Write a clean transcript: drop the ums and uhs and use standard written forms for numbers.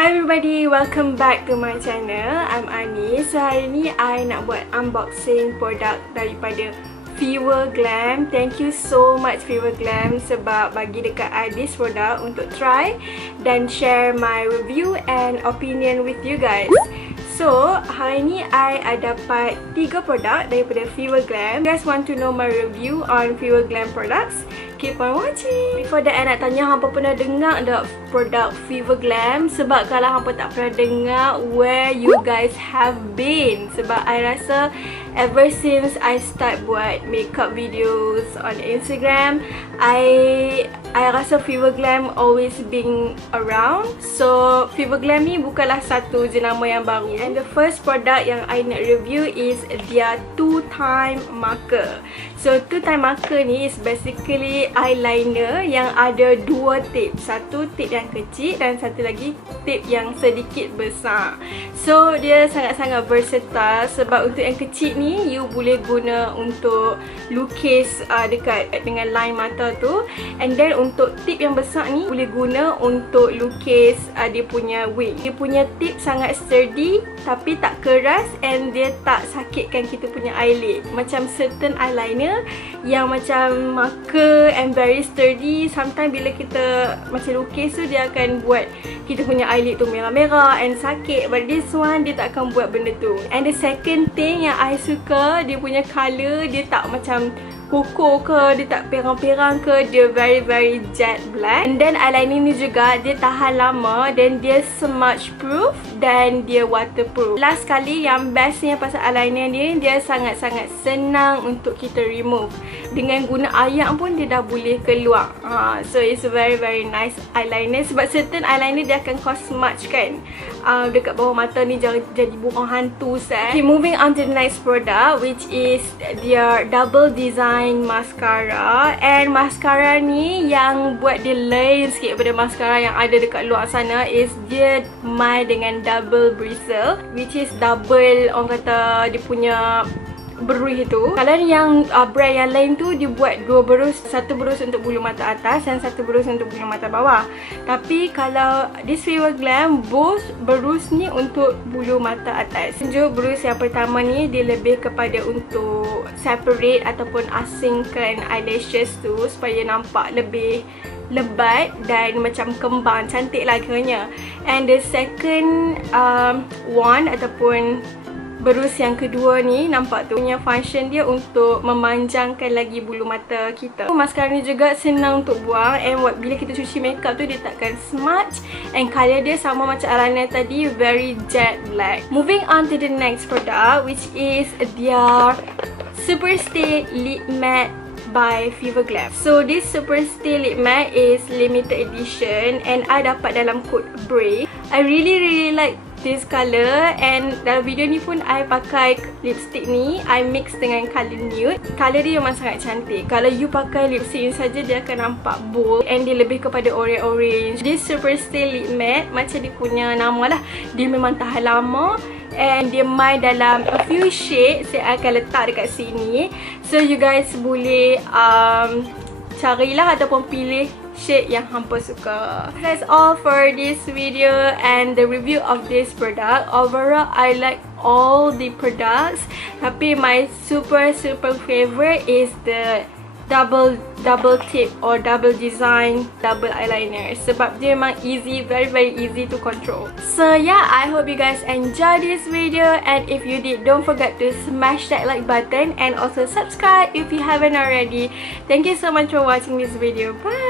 Hi everybody, welcome back to my channel. I'm Ani. So hari ni I nak buat unboxing produk daripada Feverglam. Thank you so much Feverglam sebab bagi dekat I this produk untuk try dan share my review and opinion with you guys. So, hari ni I dapat 3 produk daripada Feverglam. If you guys want to know my review on Feverglam products, keep on watching. Before that, I nak tanya hampa pernah dengar tak produk Feverglam? Sebab kalau hampa tak pernah dengar, where you guys have been? Sebab I rasa ever since I start buat makeup videos on Instagram, I rasa Feverglam always been around. So Feverglam ni bukanlah satu jenama yang baru. And the first product yang I nak review is their 2-time marker. So 2-time marker ni is basically eyeliner yang ada 2 tip. Satu tip yang kecil dan satu lagi tip yang sedikit besar. So dia sangat-sangat versatile sebab untuk yang kecil ni you boleh guna untuk lukis dekat dengan line mata tu, and then untuk tip yang besar ni boleh guna untuk lukis dia punya wing. Dia punya tip sangat sturdy tapi tak keras and dia tak sakitkan kita punya eyelid. Macam certain eyeliner yang macam marker and very sturdy, sometimes bila kita macam lukis tu dia akan buat kita punya eyelid tu merah-merah and sakit. But this one dia tak akan buat benda tu. And the second thing yang I suka, dia punya colour dia tak macam koko ke, dia tak perang-perang ke, dia very jet black. And then eyeliner ni juga dia tahan lama dan dia smudge proof dan dia waterproof. Last kali yang bestnya pasal eyeliner ni, dia sangat-sangat senang untuk kita remove. Dengan guna ayak pun dia dah boleh keluar. So it's a very nice eyeliner. Sebab certain eyeliner dia akan cause smudge kan, dekat bawah mata ni jadi burung hantu sah. Okay, moving on to the next product, which is their double design mascara. And mascara ni yang buat dia lain sikit daripada mascara yang ada dekat luar sana is dia mild dengan double bristle, which is double orang kata dia punya berus itu. Kalau yang brand yang lain tu dia buat 2 berus, satu berus untuk bulu mata atas dan satu berus untuk bulu mata bawah. Tapi kalau this Feverglam, both berus ni untuk bulu mata atas. Tunjuk berus yang pertama ni dia lebih kepada untuk separate ataupun asingkan eyelashes tu supaya nampak lebih lebat dan macam kembang, cantik lah kiranya. And the second one ataupun berus yang kedua ni, nampak tu punya function dia untuk memanjangkan lagi bulu mata kita. Mascara ni juga senang untuk buang, and bila kita cuci makeup tu dia takkan smudge, and colour dia sama macam eyeliner tadi, very jet black. Moving on to the next product, which is their Superstay Lipmatte by Feverglam. So this Superstay Lipmatte is limited edition and I dapat dalam kod Brave. I really like this color, and dalam video ni pun I pakai lipstick ni, I mix dengan color nude. Color dia memang sangat cantik. Kalau you pakai lipstick ni saja dia akan nampak bold and dia lebih kepada orange. This Superstay Lip Matte macam dia punya nama lah, dia memang tahan lama and dia mild dalam a few shades. Saya akan letak dekat sini, so you guys boleh carilah ataupun pilih shade yang hampa suka. That's all for this video and the review of this product. Overall, I like all the products, tapi my super favorite is the double tip or double design double eyeliner sebab dia memang easy, very easy to control. So yeah, I hope you guys enjoy this video, and if you did, don't forget to smash that like button and also subscribe if you haven't already. Thank you so much for watching this video. Bye.